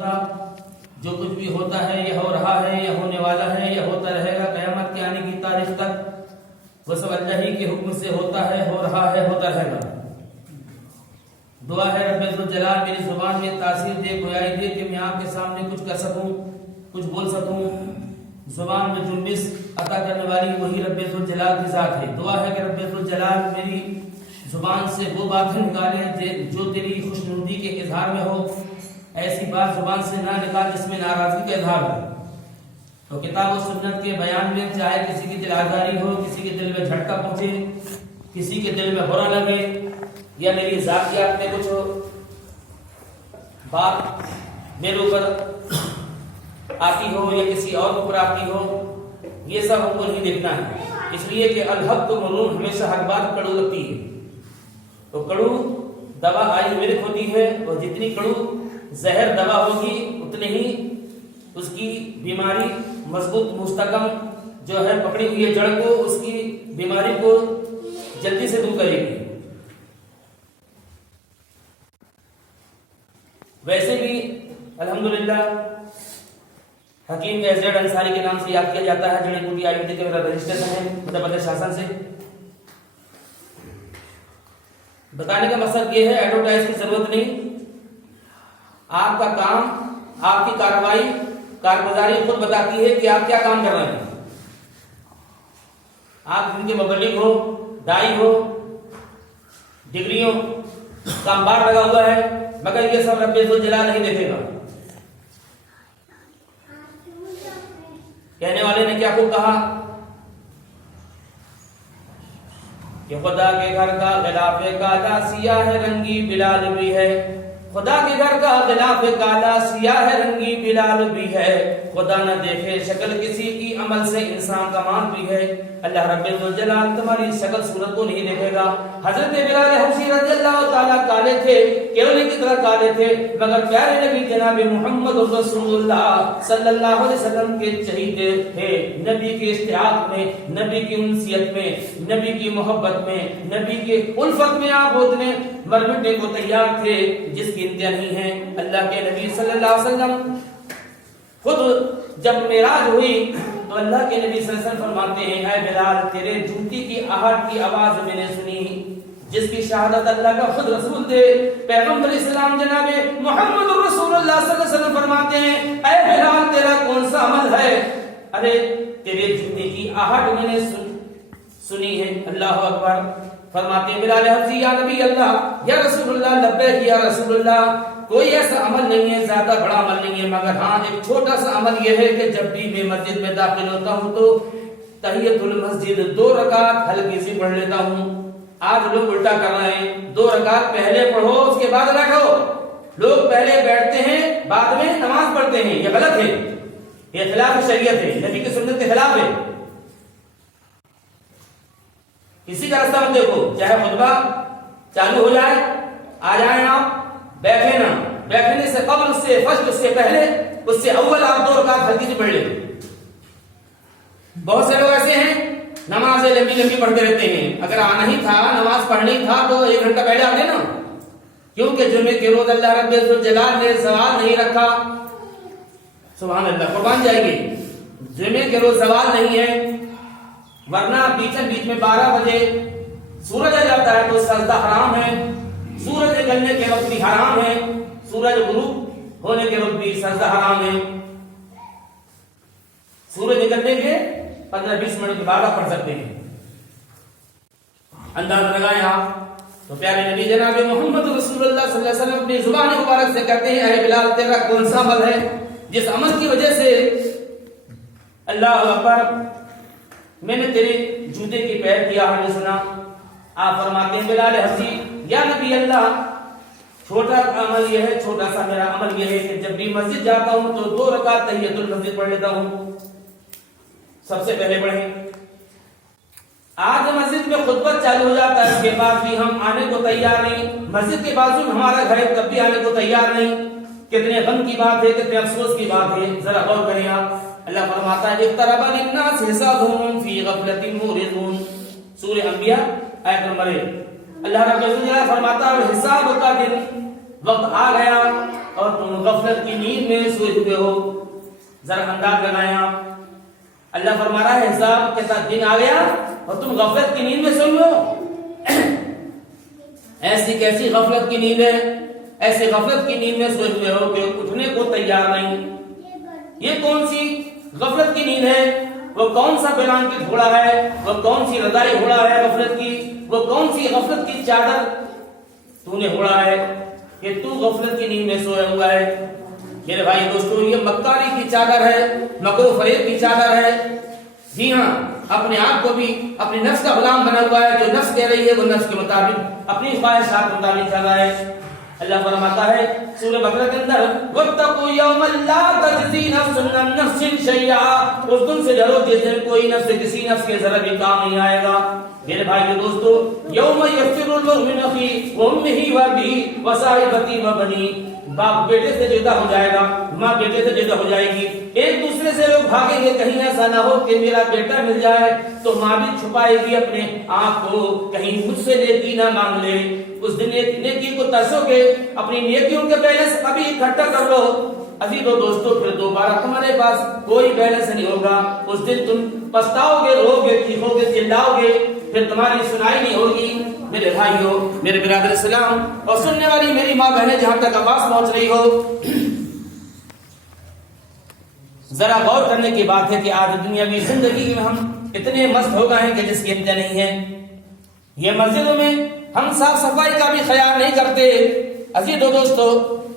ہوتا جو کچھ بھی ہوتا ہے یہ ہو رہا ہے یہ ہونے والا ہے یہ ہوتا رہے گا قیامت کے آنے کی تاریخ تک وہ سب اللہ ہی کے حکم سے ہوتا ہے ہو رہا ہے ہوتا رہے گا۔ دعا ہے رب ذوالجلال میری زبان میں تاثیر دے گویائی دے کہ میں آپ کے سامنے کچھ کر سکوں کچھ بول سکوں۔ زبان میں جنبش عطا کرنے والی وہی رب ذوالجلال کی ذات ہے۔ دعا ہے کہ رب ذوالجلال میری زبان سے وہ باتیں نکالے جو تیری خوشنودی کے اظہار میں ہو، ایسی بات زبان سے نہ نکال جس میں ناراضگی کا اظہار ہو۔ تو کتاب و سنت کے بیان میں چاہے کسی کی دل آزاری ہو، کسی کے دل میں جھٹکا پہنچے، کسی کے دل میں برا لگے، یا میری ذاتیات میں کچھ بات میرے اوپر آتی ہو یا کسی اور اوپر آتی ہو، یہ سب ہم کو نہیں دیکھنا ہے، اس لیے کہ الحق تو مرون ہمیشہ حق بات کڑو لگتی ہے۔ تو کڑو دوا آئی ملک ہوتی ہے اور جتنی کڑو زہر دوا ہوگی اتنی ہی اس کی بیماری مضبوط مستحکم جو ہے پکڑی ہوئی ہے جڑ کو اس کی بیماری کو جلدی سے دور کرے گی۔ ویسے بھی الحمدللہ حکیم ایزیڈ انصاری کے نام سے یاد کیا جاتا ہے، جڑی بوٹی آیورویدک کے میرا رجسٹریشن ہے مدھیہ پردیش شاسن سے۔ بتانے کا مقصد یہ ہے ایڈورٹائز کی ضرورت نہیں، آپ کا کام آپ کی کارروائی کارگزاری خود بتاتی ہے کہ آپ کیا کام کر رہے ہیں۔ آپ جن کے مبلغ ہو، دائی ہو، ڈگریوں کا انبار لگا ہوا ہے، مگر یہ سب رب ذوالجلال نہیں دیکھے گا۔ کہنے والے نے کیا خوب کہا کہ خدا کے گھر کا غلاف کالا سیاہ رنگی بلال بھی ہے، خدا کے گھر کا غلاف کالا سیاہ رنگی بلال بھی ہے، خدا نہ دیکھے شکل کسی کی عمل سے انسان کا مان بھی ہے۔ اللہ رب الجلال تمہاری شکل صورت کو نہیں دیکھے گا۔ حضرت بلال حبشی رضی اللہ تعالیٰ کالے تھے، کیولی کی طرح کالے تھے، مگر پیارے نبی جناب محمد رسول اللہ صلی اللہ علیہ وسلم کے چہیتے تھے۔ نبی کے اشتیاق میں، نبی کی انسیت میں، نبی کی محبت میں، نبی کے الفت میں آپ اتنے مر مٹنے کو تیار تھے جس کی انتہا نہیں ہے۔ اللہ کے نبی صلی اللہ علیہ وسلم خود جب معراج ہوئی تو اللہ کے نبی صلی اللہ علیہ وسلم فرماتے ہیں اے بلال تیرے جوتی کی آہٹ کی آواز میں نے سنی، جس کی شہادت اللہ کا خود رسول دے پیغمبر اسلام جناب محمد رسول اللہ صلی اللہ علیہ وسلم فرماتے ہیں اے بلال تیرا کون سا عمل ہے؟ ارے تیرے جوتی کی آہٹ میں نے سنی ہے۔ اللہ اکبر۔ فرماتے ہیں بلال حبشی یا نبی اللہ یا رسول اللہ لبیک یا رسول اللہ، کوئی ایسا عمل نہیں ہے، زیادہ بڑا عمل نہیں ہے، مگر ہاں ایک چھوٹا سا عمل یہ ہے کہ جب بھی میں مسجد میں داخل ہوتا ہوں تو تحیت المسجد 2 رکعت ہلکی سی پڑھ لیتا ہوں۔ آج لوگ الٹا کر رہے ہیں، 2 رکعت پہلے پڑھو اس کے بعد بیٹھو۔ لوگ پہلے بیٹھتے ہیں بعد میں نماز پڑھتے ہیں، یہ غلط ہے، یہ خلاف شریعت ہے، نبی کی سنت کے خلاف ہے۔ کسی کا راستہ مت دیکھو، چاہے خطبہ چالو ہو جائے آ جائیں آپ، بیٹھے نا، بیٹھنے سے قبل اس سے فجر اس سے پہلے اس سے اول آپ 2 رکعت ہلکی سے پڑھ لیں۔ بہت سے لوگ ایسے ہیں نماز لمبی لمبی پڑھتے رہتے ہیں، اگر آنا ہی تھا نماز پڑھنی تھا تو 1 گھنٹہ پہلے آ نا، کیونکہ جمعے کے روز اللہ رب الجلال نے سوال نہیں رکھا۔ سبحان اللہ، قربان جائیں گے، جمعے کے روز سوال نہیں ہے، ورنہ بیچ میں 12 بجے سورج آ جاتا ہے تو سجدہ حرام ہے، سورج نکلنے کے وقت بھی حرام ہے، سورج غروب ہونے کے وقت بھی سجدہ حرام ہے۔ سورج نکلنے کے 15-20 منٹ کے بعد آپ پڑھ سکتے ہیں۔ اندازہ لگائیں آپ تو پیارے نبی جناب محمد رسول اللہ صلی اللہ علیہ وسلم اپنی زبان مبارک سے کہتے ہیں اے بلال تیرا کون سا عمل ہے جس عمل کی وجہ سے اللہ اکبر میں نے تیرے جوتے کی پیر کی آہٹ نے سنا۔ آپ فرماتے ہیں بلال حبشی یا نبی اللہ چھوٹا عمل یہ ہے، چھوٹا سا میرا عمل یہ ہے کہ جب بھی مسجد جاتا ہوں تو 2 رکعت تحیت المسجد پڑھ لیتا ہوں۔ سب سے پہلے پڑھیں۔ آج مسجد میں خطبہ چالو ہو جاتا ہے، اس کے بعد بھی ہم آنے کو تیار نہیں، مسجد کے بازو میں ہمارا گھر ہے تب بھی آنے کو تیار نہیں۔ کتنے غم کی بات ہے، کتنے افسوس کی بات ہے، ذرا غور کریں آپ۔ اللہ فرماتا ہے اقترب للناس حسابهم فی غفلۃ معرضون، سورہ انبیاء آیت نمبر 1۔ اللہ رب العزت فرماتا ہے حساب کا دن وقت آ گیا اور تم غفلت کی نیند میں سوئے ہوئے ہو. ذرا انداز لگائیں آپ. اللہ فرما رہا ہے حساب کے ساتھ دن آ گیا اور تم غفلت کی نیند میں سوئے ہوئے ہو. ایسی کیسی غفلت کی نیند ہے؟ ایسے غفلت کی نیند میں سوئے ہوئے ہو کہ اٹھنے کو تیار نہیں. یہ کون سی غفلت کی نیند ہے؟ وہ کون سا بلانکٹ گھوڑا ہے؟ وہ کون سی رضائی گھوڑا ہے غفلت کی؟ وہ کون سی غفلت کی چادر تو نے گھوڑا ہے کہ تو غفلت کی نیند میں سویا ہوا ہے؟ میرے بھائی دوستو، یہ مکاری کی چادر ہے، مکر و فریب کی چادر ہے. جی ہاں، اپنے آپ کو بھی اپنے نفس کا غلام بنا ہوا ہے. جو نفس کہہ رہی ہے وہ نفس کے مطابق اپنی خواہشات کے مطابق چل رہا ہے. اللہ فرماتا ہے سورہ بقرہ کے اندر وَاتَّقُوا يَوْمًا لَا تَجْزِي نَفْسٌ عَن نَفْسٍ شَيْئًا، اس دن سے ڈرو جس دن کوئی نفس کسی نفس کے ذرا بھی کام نہیں آئے گا. میرے بھائی دوستو، یوم یفر المرء من اخیہ وامہ وابیہ وصاحبتہ وبنیہ، باپ بیٹے سے جدا ہو جائے گا، ماں بیٹے سے جدا ہو جائے گی. ایک دوسرے سے لوگ بھاگیں گے. کہیں ایسا نہ ہو کہ میرا بیٹا مل جائے تو ماں بھی چھپائے گی اپنے آپ کو، کہیں مجھ سے نیکی نہ مانگ لے. اس دن نیکی کو ترسو کے اپنی نیکیوں کے بیلنس ابھی اکٹھا کر لو. ابھی تو دوستو پھر دوبارہ تمہارے پاس کوئی بیلنس نہیں ہوگا. اس دن تم پچھتاؤ گے، رو گے، چیخو گے، چلاؤ گے، پھر تمہاری سنائی نہیں ہوگی. میرے بھائیو، میرے برادر اسلام اور سننے والی میری ماں بہنیں جہاں تک آواز پہنچ رہی ہو، ذرا غور کرنے کی بات ہے کہ آج دنیاوی زندگی میں ہم اتنے مست ہو گئے ہیں کہ جس کی انتہا نہیں ہے. یہ مسجدوں میں ہم صاف صفائی کا بھی خیال نہیں کرتے. عزیز و دوستو،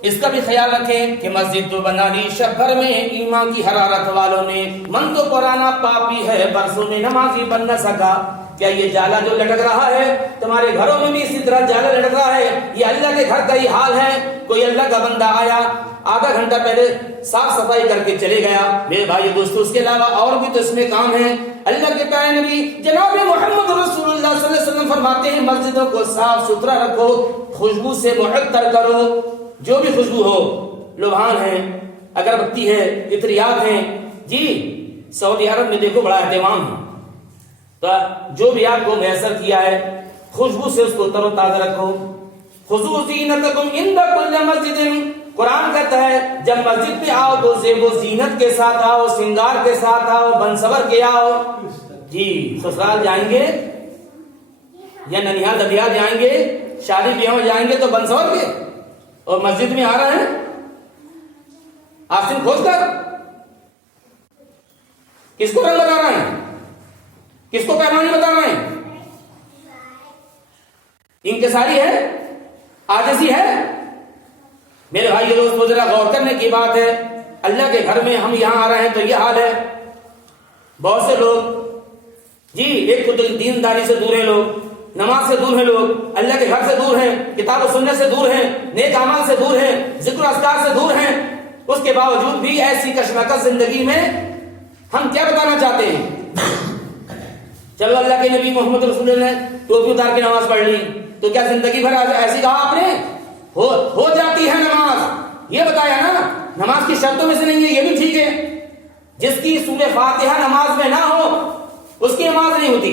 اس کا بھی خیال رکھیں کہ مسجد تو بنا لی شب بھر میں ایمان کی حرارت والوں نے، من تو پرانا پاپی ہے برسوں میں نمازی بن نہ سکا. کیا یہ جالا جو لٹک رہا ہے تمہارے گھروں میں بھی اسی طرح جالا لٹک رہا ہے؟ یہ اللہ کے گھر کا ہی حال ہے. کوئی اللہ کا بندہ آیا، آدھا گھنٹہ پہلے صاف صفائی کر کے چلے گیا. میرے بھائی دوستو، اس کے علاوہ اور بھی تو اس میں کام ہے. اللہ کے پیارے نبی جناب محمد رسول اللہ صلی اللہ علیہ وسلم فرماتے ہیں مسجدوں کو صاف ستھرا رکھو، خوشبو سے معطر کرو. جو بھی خوشبو ہو، لبھان ہے، اگربتی ہے، عطریات ہیں. جی سعودی عرب میں دیکھو بڑا اہتمام ہے. تو جو بھی آپ کو میسر کیا ہے خوشبو سے اس کو تر و تازہ رکھو. خذوا زینتکم عند کل مسجد، قرآن کہتا ہے جب مسجد میں آؤ تو زیب و زینت کے ساتھ آؤ، سنگار کے ساتھ آؤ، بنسور کے آؤ. جی سسرال جائیں گے یا ننیہال ددیال جائیں گے، شادی بیاہ میں جائیں گے تو بنسور کے، اور مسجد میں آ رہے ہیں آسن کھوج کر. کس کو رنگ بتا رہے ہیں؟ کس کو پیمانے بتا رہے ہیں؟ انکساری ہے، عاجزی ہے. میرے بھائی دوستو، ذرا غور کرنے کی بات ہے. اللہ کے گھر میں ہم یہاں آ رہے ہیں تو یہ حال ہے. بہت سے لوگ جی ایک تو دینداری سے دور ہیں، لوگ نماز سے دور ہیں، لوگ اللہ کے گھر سے دور ہیں، کتاب و سنت سے دور ہیں، نیک اعمال سے دور ہیں، ذکر و اذکار سے دور ہیں. اس کے باوجود بھی ایسی کشمکش زندگی میں ہم کیا بتانا چاہتے ہیں؟ چلو اللہ کے نبی محمد رسول اللہ نے ٹوپی اتار کے نماز پڑھ لی تو کیا زندگی بھر ایسی کہا آپ نے ہو جاتی ہے نماز؟ یہ بتایا نا نماز کی شرطوں میں سے نہیں ہے. یہ بھی ٹھیک ہے، جس کی سورہ فاتحہ نماز میں نہ ہو اس کی نماز نہیں ہوتی.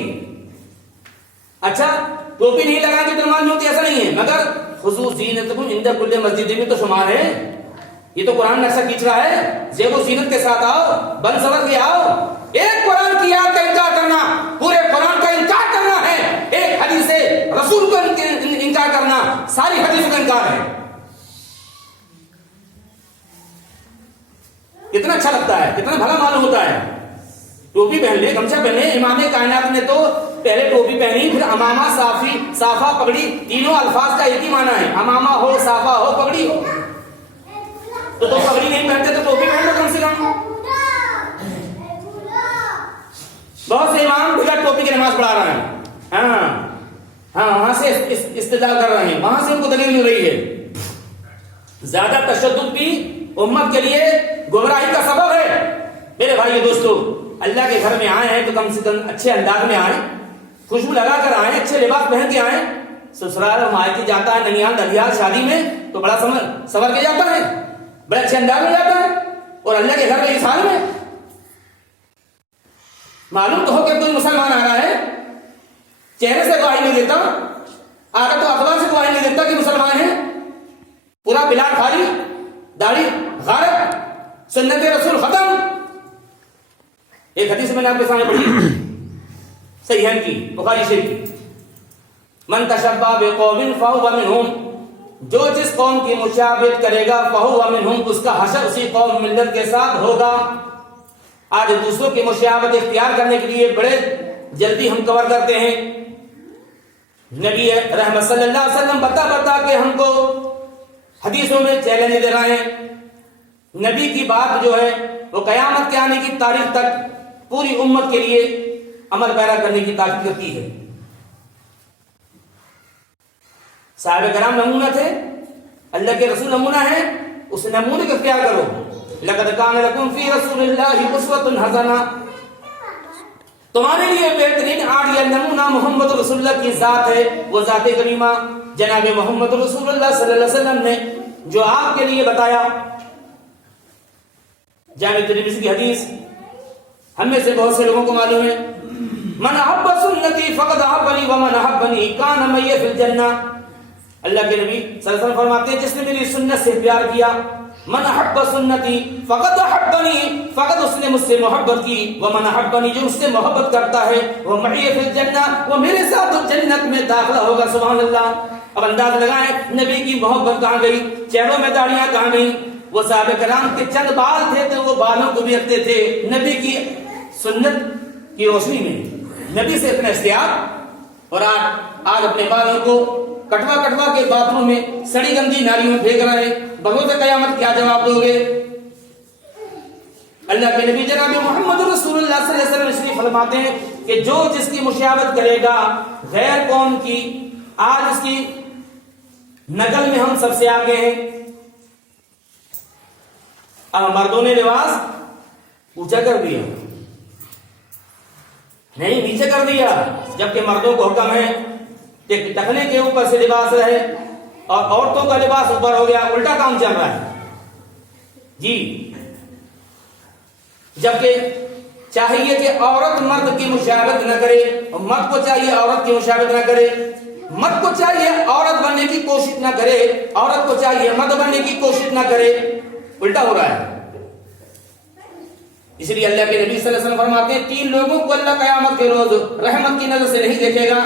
اچھا ٹوپی نہیں لگا کے تو نماز نہیں ہوتی، ایسا نہیں ہے. مگر خذوا زینتکم عند کل مسجد میں تو شمار ہے. یہ تو قرآن نقشہ کھینچ رہا ہے، زیب و زینت کے ساتھ آؤ، بن سور کے آؤ. ایک قرآن کی آیت کا انکار کرنا پورے قرآن کا انکار کرنا ہے. ایک حدیث رسول کو انکار کرنا ساری حدیث کا انکار ہے. کتنا اچھا لگتا ہے، کتنا بھلا معلوم ہوتا ہے. ٹوپی پہن لے، گمچھا پہن لے. امام کائنات نے تو پہلے ٹوپی پہنی، پھر امامہ، صافی، صافہ، پگڑی، تینوں الفاظ کا ایک ہی معنی ہے. امامہ ہو، صافہ ہو، پگڑی ہو. تو پگڑی نہیں پہنتے تو ٹوپی پہن لو کم سے کم. بہت سے امام بغیر ٹوپی کی نماز پڑھا رہے ہیں. ہاں وہاں سے استدلال کر رہے ہیں، وہاں سے ان کو دلیل مل رہی ہے. زیادہ تشدد بھی امت کے لیے گمراہی کا سبب ہے. میرے بھائی دوستو، اللہ کے گھر میں آئے ہیں تو کم سے کم اچھے انداز میں آئیں، خوشبو لگا کر آئیں، اچھے لباس پہن کے آئیں. سسرال مائکے جاتا ہے، ننیال ددیال شادی میں تو بڑا سنور کے جاتا ہے، بڑے اچھے انداز میں جاتا ہے. اور اللہ کے گھر میں اس حال میں معلوم تو ہو کہ کوئی مسلمان آ رہا ہے، چہرے سے گواہی نہیں دیتا، آگے تو اخبار سے گواہی نہیں دیتا کہ مسلمان ہے. پورا بلال خالی داڑھی غارت، سنت رسول ختم. ایک حدیث میں نے آپ کے سامنے پڑھی صحیحین کی، بخاری شریف کی، من تشبہ بقوم فہو منہم، جو جس قوم کی مشابہت کرے گا فہو منہم، اس کا حشر اسی قوم ملت کے ساتھ ہوگا. آج دوسروں کی مشابہت اختیار کرنے کے لیے بڑے جلدی ہم کور کرتے ہیں. نبی رحمت صلی اللہ علیہ وسلم بتا کے ہم کو حدیثوں میں چیلنج دے رہے ہیں. نبی کی بات جو ہے وہ قیامت کے آنے کی تاریخ تک پوری امت کے لیے عمل پیرا کرنے کی تاکید کرتی ہے. صحابہ کرام نمونہ تھے، اللہ کے رسول نمونہ ہے، اس نمونے کو اختیار کرو. لقد کان لکم فی رسول اللہ اسوۃ حسنہ، تمہارے لیے بہترین آڈیا نمونہ محمد رسول اللہ کی ذات ہے. وہ ذات کریمہ جناب محمد رسول اللہ صلی اللہ علیہ وسلم نے جو آپ کے لیے بتایا. جامع ترمذی کی حدیث ہم میں سے بہت سے لوگوں کو معلوم ہے، من احب سنتی فقد احبنی ومن احبنی کان معی فی الجنہ. اللہ کے نبی صلی اللہ علیہ وسلم فرماتے ہیں جس نے میری سنت سے پیار کیا، من احب سنتی فقد احبنی، فقد اس نے مجھ سے محبت کی، ومن احبنی جو مجھ سے محبت کرتا ہے، وہ معی فی الجنہ، وہ میرے ساتھ جنت میں داخلہ ہوگا. سبحان اللہ. اب انداز لگائیں نبی کی محبت کہاں گئی، چہروں میں داڑیاں کہاں گئی. وہ صحابہ کرام کے چند بال تھے تو وہ بالوں کو بھی رکھتے تھے نبی کی سنت کی روشنی میں، نبی سے اتنا اشتیاق. اور آج اپنے بالوں کو کٹوا کے باتھ روم میں سڑی گندی نالیوں میں پھینک رہے ہیں. بروز قیامت کیا جواب دو گے؟ اللہ کے نبی جناب محمد رسول اللہ صلی اللہ علیہ وسلم اس فرماتے ہیں کہ جو جس کی مشابہت کرے گا غیر قوم کی، آج اس کی نقل میں ہم سب سے آگے ہیں. مردوں نے لباس اونچا کر دیا، نہیں نیچے کر دیا، جبکہ مردوں کو حکم ہے کہ ٹخنے کے اوپر سے لباس رہے اور عورتوں کا لباس اوپر ہو گیا. الٹا کام چل رہا ہے جی. جبکہ چاہیے کہ عورت مرد کی مشابہت نہ کرے، مرد کو چاہیے عورت کی مشابہت نہ کرے، مرد کو چاہیے عورت بننے کی کوشش نہ کرے، عورت کو چاہیے مرد بننے کی کوشش نہ کرے. الٹا ہو رہا ہے. اس لیے اللہ کے نبی صلی اللہ علیہ وسلم فرماتے ہیں تین لوگوں کو اللہ قیامت کے روز رحمت کی نظر سے نہیں دیکھے گا.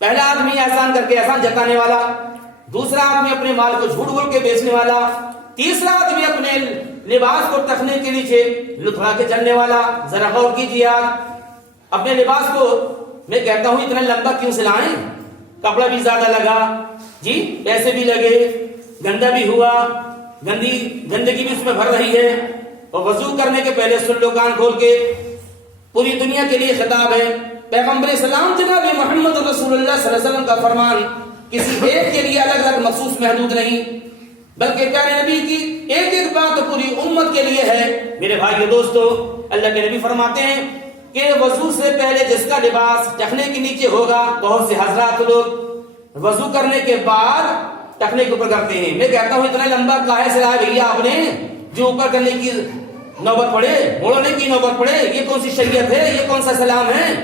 پہلا آدمی احسان کر کے احسان جتانے والا، دوسرا آدمی اپنے مال کو جھوٹ بول کے بیچنے والا، تیسرا آدمی اپنے لباس کو ٹخنے کے نیچے لتھڑا کے چلنے والا. ذرا غور کیجیے، اپنے لباس کو میں کہتا ہوں اتنا لمبا کیوں سلائیں، کپڑا بھی زیادہ لگا جی، پیسے بھی لگے، گندا بھی ہوا، گندگی بھی اس میں بھر رہی ہے. اور وضو کرنے کے پہلے سن لو کان کھول کے، پوری دنیا کے لیے خطاب ہے. پیغمبر اسلام جناب محمد رسول اللہ صلی اللہ علیہ وسلم کا فرمان کسی ایک کے لیے الگ الگ مخصوص محدود نہیں، بلکہ پیارے نبی کی ایک ایک بات پوری امت کے لیے ہے. میرے بھائیو دوستو، اللہ کے نبی فرماتے ہیں کہ وضو سے پہلے جس کا لباس ٹخنے کے نیچے ہوگا، بہت سے حضرات لوگ وضو کرنے کے بعد ٹخنے کے اوپر کرتے ہیں. میں کہتا ہوں اتنا لمبا کاہے سے لایا بھیا آپ نے، جو اوپر کرنے کی نوبت پڑے، موڑنے کی نوبت پڑے؟ یہ کون سی شریعت ہے، یہ کون سا اسلام ہے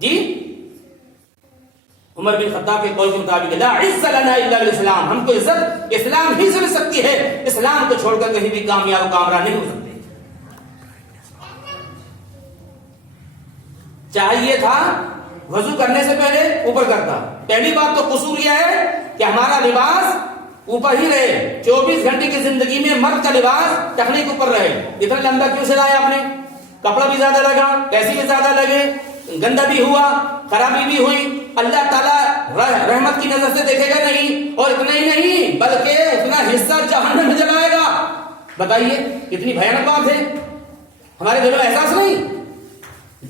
جی؟ عمر بن خطاب کے قول کے مطابق لا عز لنا الا بالاسلام، ہم کو عزت اسلام ہی سے مل سکتی ہے، اسلام کو چھوڑ کر کہیں بھی کامیاب و کامران نہیں ہو سکتے. چاہیے تھا وضو کرنے سے پہلے اوپر کرتا. پہلی بات تو قصور یہ ہے کہ ہمارا لباس اوپر ہی رہے، 24 گھنٹے کی زندگی میں مرد کا لباس ٹخنے کے اوپر رہے. اتنا لمبا کیوں سلایا آپ نے؟ کپڑا بھی زیادہ لگا، پیسے بھی زیادہ لگے، گندا بھی ہوا، خرابی بھی ہوئی. اللہ تعالیٰ رحمت کی نظر سے دیکھے گا نہیں، اور اتنا ہی نہیں بلکہ اتنا حصہ جہنم میں جلائے گا. بتائیے کتنی بھیانک بات ہے. ہمارے دلوں میں احساس نہیں؟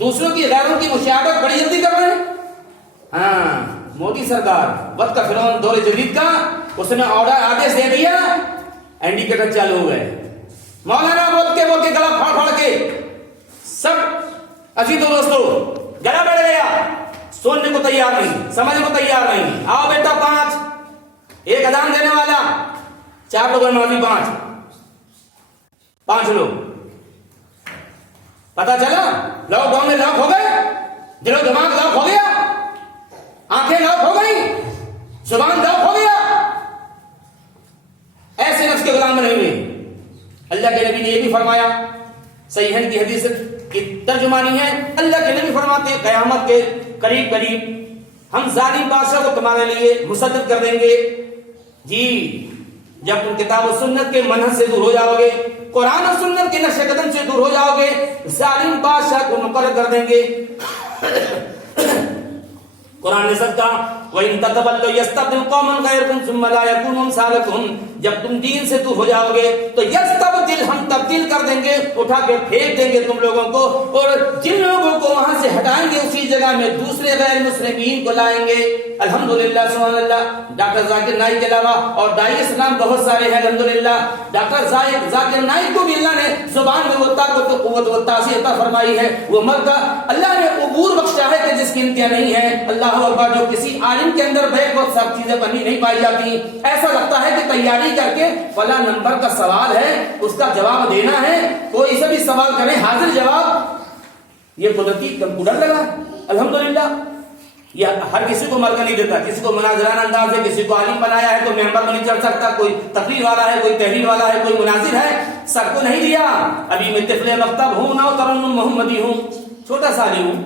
دوسروں کی غیروں کی مشابہت بڑی جلدی کر رہے ہیں. ہاں مودی سرکار وقت کا فرعون دور جدید کا، اس نے آرڈر آدیش دے دیا، انڈیکیٹر چالو ہو گئے. مولانا بول کے گلا پھاڑ کے سب اچھی دوستو گلا بیٹھ گیا، سننے کو تیار نہیں، سمجھنے کو تیار نہیں. آؤ بیٹا 5، ایک اذان دینے والا، 4 لوگ نمازی، 5 لوگ. پتا چلا لاک ڈاؤن میں لاک ہو گئے، دل و دماغ لاک ہو گیا، آنکھیں لاک ہو گئی، زبان لاک ہو گیا. ایسے نفس کے غلام بنے ہوئے ہیں۔ اللہ کے نبی نے یہ بھی فرمایا، صحیح کی حدیث کی ترجمانی ہے، اللہ کے نبی فرماتے ہیں قیامت کے قریب قریب ہم ظالم بادشاہ کو تمہارے لیے مسدد کر دیں گے۔ جی جب تم کتاب و سنت کے منہج سے دور ہو جاؤ گے، قرآن و سنت کے نقش قدم سے دور ہو جاؤ گے، ظالم بادشاہ کو مقرر کر دیں گے۔ قرآن نے سب کہا وَإِن تَتَوَلَّوْا يَسْتَبْدِلْ قَوْمًا غَيْرَكُمْ ثُمَّ لَا يَكُونُوا أَمْثَالَكُمْ۔ جب تم دین سے دور ہو جاؤ گے تو یستبدل، ہم تبدیل کر دیں گے، اٹھا کے پھینک دیں گے تم لوگوں کو، اور جن لوگوں کو وہاں سے ہٹائیں گے اسی جگہ میں دوسرے غیر مسلمین کو لائیں گے۔ الحمدللہ، سبحان اللہ۔ ڈاکٹر ذاکر نائک کے علاوہ اور داعی اسلام بہت سارے ہیں الحمدللہ۔ ڈاکٹر ذاکر نائک کو بھی اللہ نے زبان میں وہ طاقت و قوت و تاثیر عطا فرمائی ہے، وہ مردہ اللہ نے عبور بخشا ہے کہ جس کی انتہا نہیں ہے۔ اللہ اکبر۔ جو کسی عالم کے اندر بیک وقت سب چیزیں بنی نہیں پائی جاتی، ایسا لگتا ہے کہ تیاری کر کے فلاں نمبر کا سوال ہے اس کا جواب دینا ہے، کوئی سے بھی سوال کریں حاضر جواب۔ یہ قدرتی کمپیوٹر لگا الحمدللہ۔ یہ ہر کسی کو موقع نہیں دیتا، کسی کو مناظرانہ انداز ہے، کسی کو عالم بنایا ہے، کوئی ممبر میں نہیں چڑھ سکتا، کوئی تقریر والا ہے، کوئی تحریر والا ہے، کوئی مناظر ہے، سب کو نہیں دیا۔ ابھی میں طفل مکتب ہوں نہ ترنم محمدی ہوں، چھوٹا سا عالم ہوں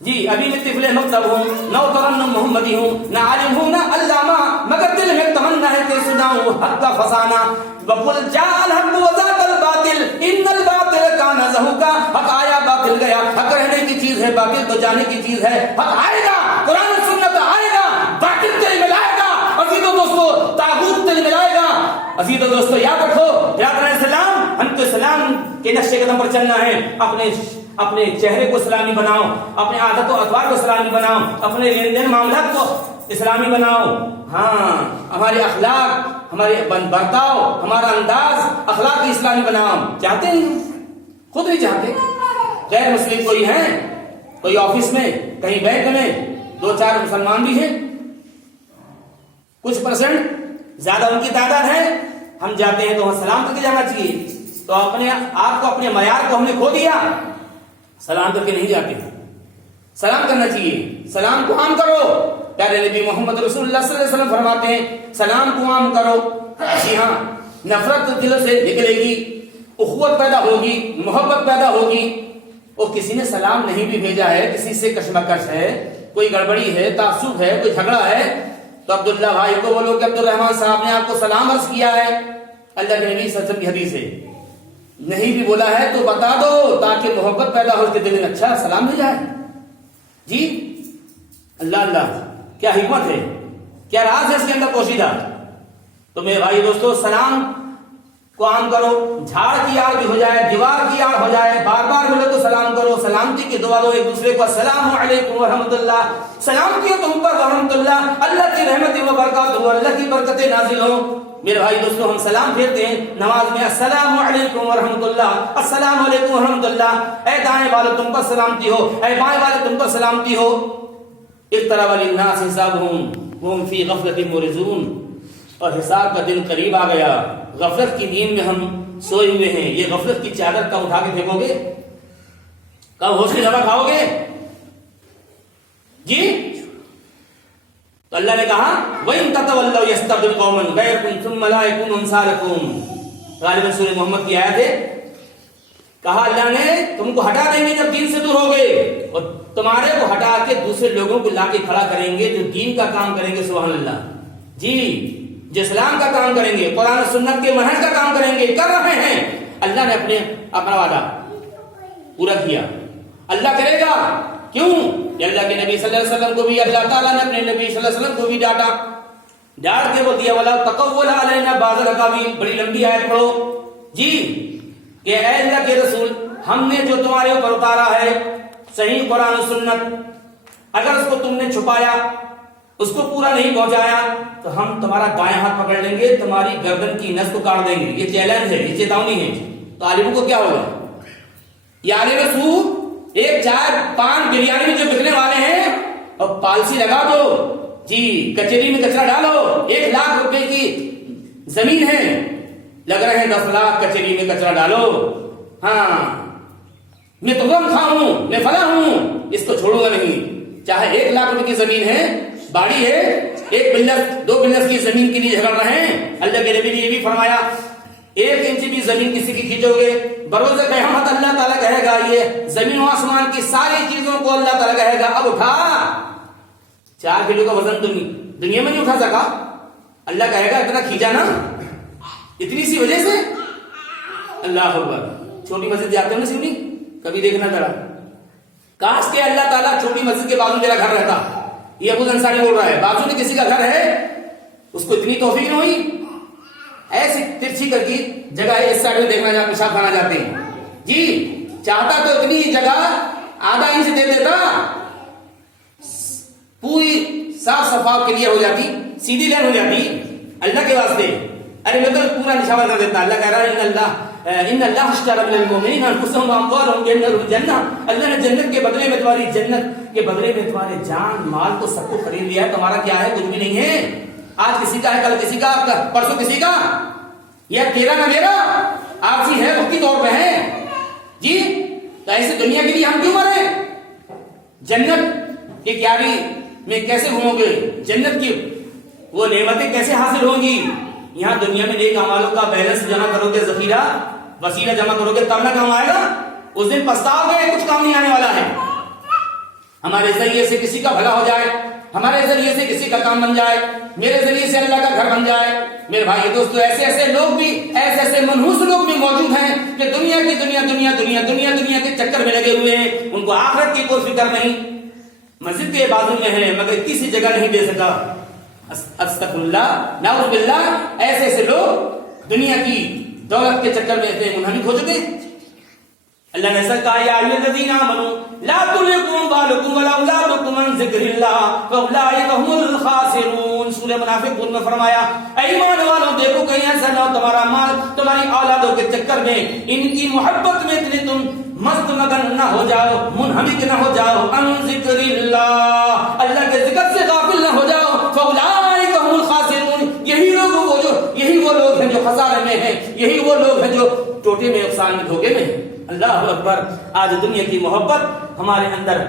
جی، ابھی میں طفل مکتب ہوں نہ ترنم محمدی ہوں، نہ عالم ہوں نہ علامہ، مگر دل میں تمنا ہے کہ سناؤں حق کا فسانہ۔ وَقُلْ جَاءَ الْحَقُّ وَزَهَقَ الْبَاطِلُ إِنَّ الْبَاطِلَ كَانَ زَهُوقًا۔ حق آیا باطل گیا، حق رہنے کی چیز ہے، باطل تو جانے کی چیز ہے۔ حق آئے گا، قرآن و سنت آئے گا، باطل تل ملائے گا، عزیز و دوستو طاغوت تل ملائے گا۔ عزیز و دوستو یاد رکھو، یاد رہے سلام، ہم تو اسلام کے نقش قدم پر چلنا ہے۔ اپنے چہرے کو اسلامی بناؤ، اپنے عادت و اطوار کو اسلامی بناؤ، اپنے لین دین معاملات کو اسلامی بناؤ۔ ہاں، ہمارے اخلاق، ہمارے برتاؤ، ہمارا انداز اخلاق اسلامی بناؤ۔ چاہتے ہیں، خود نہیں چاہتے۔ غیر مسلم کوئی ہیں، کوئی آفس میں، کہیں بینک میں 2-4 مسلمان بھی ہیں، کچھ پرسنٹ، زیادہ ان کی تعداد ہے۔ ہم جاتے ہیں تو وہاں سلام کر کے جانا چاہیے، تو اپنے آپ کو، اپنے معیار کو ہم نے کھو دیا، سلام کر کے نہیں جاتے ہیں۔ سلام کرنا چاہیے، سلام کو عام کرو۔ پیارے نبی محمد رسول اللہ صلی اللہ علیہ وسلم فرماتے ہیں سلام کو عام کرو۔ جی ہاں، نفرت دل سے نکلے گی، اخوت پیدا ہوگی، محبت پیدا ہوگی۔ اور کسی نے سلام نہیں بھی بھیجا ہے، کسی سے کشمکش ہے، کوئی گڑبڑی ہے، تعصب ہے، کوئی جھگڑا ہے، تو عبداللہ بھائی کو بولو کہ عبدالرحمان صاحب نے آپ کو سلام عرض کیا ہے، اللہ کے نبی صلی اللہ علیہ وسلم کی حدیث ہے۔ نہیں بھی بولا ہے تو بتا دو تاکہ محبت پیدا ہو، اس کے دل میں اچھا سلام بھیجا ہے۔ جی اللہ اللہ، کیا حکمت ہے، کیا راز ہے اس کے اندر پوشیدہ۔ تو میرے بھائی دوستو، سلام کو عام کرو، جھاڑ کی آڑ بھی ہو جائے، دیوار کی آڑ ہو جائے، بار بار ملے تو سلام کرو، سلامتی کی دعا دو ایک دوسرے کو، السلام علیکم ورحمۃ اللہ، سلامتی ہو تم پر ورحمۃ اللہ، اللہ کی رحمت و برکات ہو، اللہ کی برکتیں نازل ہو۔ میرے بھائی دوستو، ہم سلام پھیرتے ہیں نماز میں، السلام علیکم ورحمۃ اللہ، السلام علیکم ورحمۃ اللہ، اے دائیں والے تم پر سلامتی ہو، اے بائیں والے تم پر سلامتی ہو۔ اقترب للناس حسابهم وهم في غفلة معرضون، اور حساب کا دن قریب آ گیا، غفلت کی نیند میں ہم سوئے ہوئے ہیں۔ یہ غفلت کی چادر کب اٹھا کے پھینکو گے؟ کب ہوش کی دوا کھاؤ گے؟ جی تو اللہ نے کہا وَإِن تَتَوَلَّوْا يَسْتَبْدِلْ قَوْمًا غَيْرَكُمْ ثُمَّ لَا يَكُونُوا أَمْثَالَكُمْ۔ غالباً سورہ محمد کی آیت ہے۔ کہا اللہ نے تم کو ہٹا دیں گے جب دین سے دور ہوگے، اور تمہارے کو ہٹا کے دوسرے لوگوں کو لا کے کھڑا کریں گے جو دین کا کام کریں گے۔ سبحان اللہ جی، جو اسلام کا کام کریں گے، قرآن و سنت کے منہج کا کام کریں گے، کر رہے ہیں۔ اللہ نے اپنا وعدہ پورا کیا، اللہ کرے گا۔ کیوں؟ کہ اللہ کے نبی صلی اللہ علیہ وسلم کو بھی اللہ تعالیٰ نے اپنے نبی صلی اللہ علیہ وسلم کو بھی ڈانٹ کے وہ دیا، وَلَا تَقَوَّلَ عَلَيْنَا بَعْضَ الْأَقَاوِيلِ، بڑی لمبی آیت پڑھو جی، کہ اے اللہ کے رسول، ہم نے جو تمہارے اوپر اتارا ہے صحیح قرآن و سنت، اگر اس کو تم نے چھپایا، اس کو پورا نہیں پہنچایا، تو ہم تمہارا دائیں ہاتھ پکڑ لیں گے، تمہاری گردن کی نس کو کاٹ دیں گے۔ یہ چیلنج ہے، یہ چیتاونی ہے۔ تو عالموں کو کیا ہوگا؟ یہ عالم سو ایک چائے پان بریانی میں جو بکنے والے ہیں، اور پالسی لگا دو جی، کچہری میں کچرا ڈالو، 1 لاکھ روپے کی زمین ہے، لگ رہے ہیں 10 لاکھ کچہری میں کچرا ڈالو۔ ہاں میں تو غم کھاؤں، میں فلاں ہوں، اس کو چھوڑوں گا نہیں، چاہے 1 لاکھ روپے کی زمین ہے، باڑی ہے، ایک بلس 2 بلس کی زمین کے لیے جھگڑ رہے ہیں. اللہ کے نبی نے یہ بھی فرمایا 1 انچ بھی زمین کسی کی کھینچو گے بروز قیامت اللہ تعالیٰ کہے گا یہ زمین و آسمان کی ساری چیزوں کو اللہ تعالیٰ کہے گا اب اٹھا. 4 کلو کا وزن دنیا میں نہیں اٹھا سکا. اللہ کہے گا اتنا کھینچا نا اتنی سی وجہ سے. اللہ اکبر. چھوٹی مسجد جاتے ہو نا سنی کبھی دیکھنا ذرا. کاش کہ اللہ تعالیٰ چھوٹی مسجد کے بازو میرا گھر رہتا. یہ ابو انصاری بول رہا ہے بازو میں کسی کا گھر ہے اس کو اتنی توفیق نہیں ہوئی. ایسی ترچھی کر کی جگہ ہے اس سائڈ میں دیکھنا جہاں پیشاب کھانا جاتے ہیں جی. چاہتا تو اتنی جگہ آدھا انچ دے دیتا پوری صاف صفائی کے لیے ہو جاتی سیدھی لائن ہو جاتی اللہ کے واسطے. ارے میں تو پورا نشاور کر دیتا. اللہ کہہ رہا ہے ان اللہ اشترى من المؤمنین انفسهم واموالهم بان لهم الجنہ. اللہ نے جنت کے بدلے میں تمہاری جنت کے بدلے میں تمہارے جان مال کو سب کو خرید لیا ہے. تمہارا کیا ہے؟ کچھ بھی نہیں ہے. آج کسی کا ہے کل کسی کا پرسوں کسی کا. یہ تیرا نہ میرا آپسی ہے وقتی طور پہ ہے جی. تو ایسے دنیا کے لیے ہم کیوں مرے؟ جنت کی کیاری میں کیسے گھومو گے؟ جنت کی وہ نعمتیں کیسے حاصل ہوں گی؟ یہاں دنیا میں نیک اعمالوں کا بیلنس جمع کرو گے ذخیرہ وسیلہ جمع کرو گے تب نہ کام آئے گا. اس دن پچھتاؤ گے کچھ کام نہیں آنے والا ہے. ہمارے ذریعے سے کسی کا بھلا ہو جائے ہمارے ذریعے سے کسی کا کام بن جائے میرے ذریعے سے اللہ کا گھر بن جائے. میرے بھائی دوستو ایسے ایسے لوگ بھی ایسے منحوس لوگ بھی موجود ہیں کہ دنیا کی دنیا کے چکر میں لگے ہوئے ہیں. ان کو آخرت کی کوئی فکر نہیں. مسجد کے بازو میں ہے مگر کسی جگہ نہیں دے سکا. استغفر اللہ نعوذ باللہ. ایسے لوگ دنیا کی دولت کے چکر میں اتنے منہمک ہو چکے. اللہ نے ایسا کہا یا ایھا الذین آمنوا لا تلھکم اموالکم ولا اولادکم عن ذکر اللہ فاولئک هم الخاسرون. سورہ منافقون میں فرمایا اے ایمان والوں دیکھو کہیں ایسا نہ ہو تمہارا مال تمہاری اولادوں کے چکر میں ان کی محبت میں اتنے تم مست مگن نہ ہو جاؤ منہمک نہ ہو جاؤ عن ذکر اللہ اللہ کے ذکر سے غافل نہ ہو جاؤ. فاولئک هم الخاسرون. یہی وہ لوگ ہیں جو خسارے میں ہیں. یہی وہ لوگ ہیں جو ٹوٹے میں نقصان میں دھوکے میں ہیں. اللہ اکبر. آج دنیا کی محبت ہمارے اندر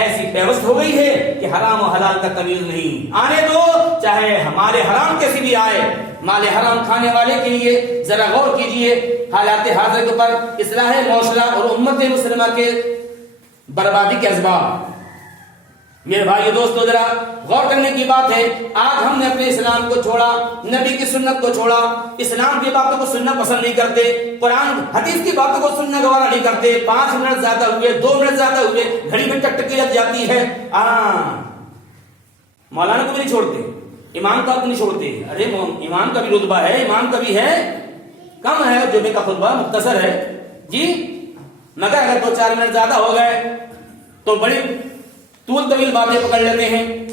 ایسی پیوست ہو گئی ہے کہ حرام و حلال کا تمیز نہیں. آنے دو چاہے ہمارے حرام کیسی بھی آئے. مال حرام کھانے والے کے لیے ذرا غور کیجئے حالات حاضر کے اوپر اصلاح معاشرہ اور امت مسلمہ کے بربادی کے اسباب. میرے بھائی دوستو ذرا غور کرنے کی بات ہے. آج ہم نے اپنے اسلام کو چھوڑا نبی کی سنت کو چھوڑا. اسلام کی باتوں کو سننا پسند نہیں کرتے. قرآن حدیث کی باتوں کو سننا گوارا نہیں کرتے. 5 منٹ زیادہ ہوئے 2 منٹ زیادہ ہوئے گھڑی میں ٹکٹکی لگ جاتی ہے. مولانا کو بھی نہیں چھوڑتے امام کا بھی نہیں چھوڑتے. ارے امام کا بھی رتبہ ہے امام کا بھی ہے کم ہے جمعے کا خطبہ مختصر ہے جی. مگر اگر 2-4 منٹ زیادہ ہو گئے تو بڑی طول طویل باتیں پکڑ لیتے ہیں.